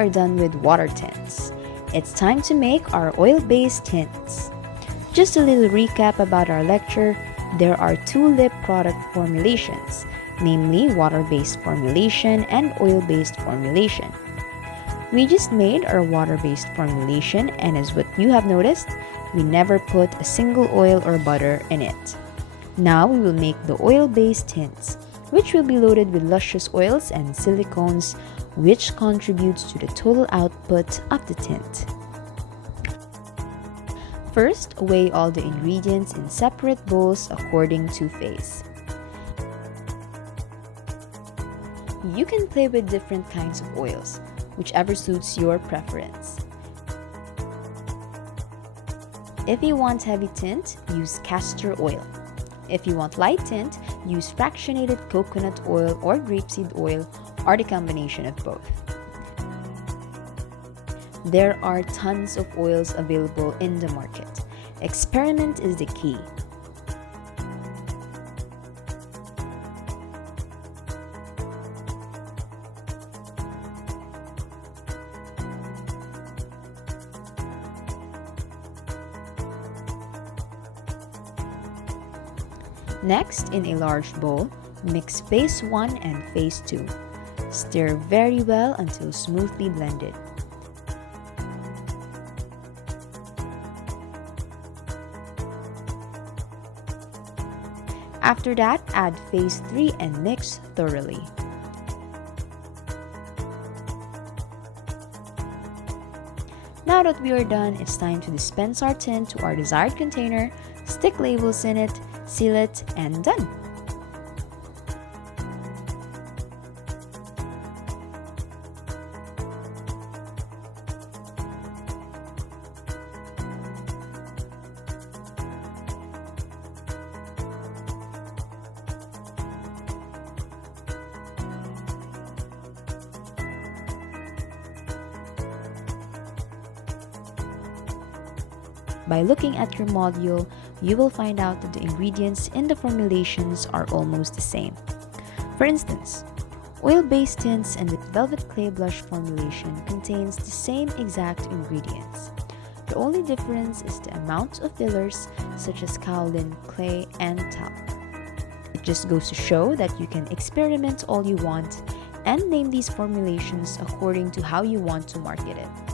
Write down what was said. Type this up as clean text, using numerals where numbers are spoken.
are done with water tints. It's time to make our oil-based tints. Just a little recap about our lecture. There are two lip product formulations, namely water-based formulation and oil-based formulation. We just made our water-based formulation, and as what you have noticed, we never put a single oil or butter in it. Now we will make the oil-based tints, which will be loaded with luscious oils and silicones, which contributes to the total output of the tint. First, weigh all the ingredients in separate bowls according to phase. You can play with different kinds of oils, whichever suits your preference. If you want heavy tint, use castor oil. If you want light tint, use fractionated coconut oil or grapeseed oil, or the combination of both. There are tons of oils available in the market. Experiment is the key. Next, in a large bowl, mix phase 1 and phase 2. Stir very well until smoothly blended. After that, add phase 3 and mix thoroughly. Now that we are done, it's time to dispense our tint to our desired container, stick labels in it, seal it, and done! By looking at your module, you will find out that the ingredients in the formulations are almost the same. For instance, oil-based tints and the Velvet Clay Blush formulation contains the same exact ingredients. The only difference is the amount of fillers such as kaolin, clay, and talc. It just goes to show that you can experiment all you want and name these formulations according to how you want to market it.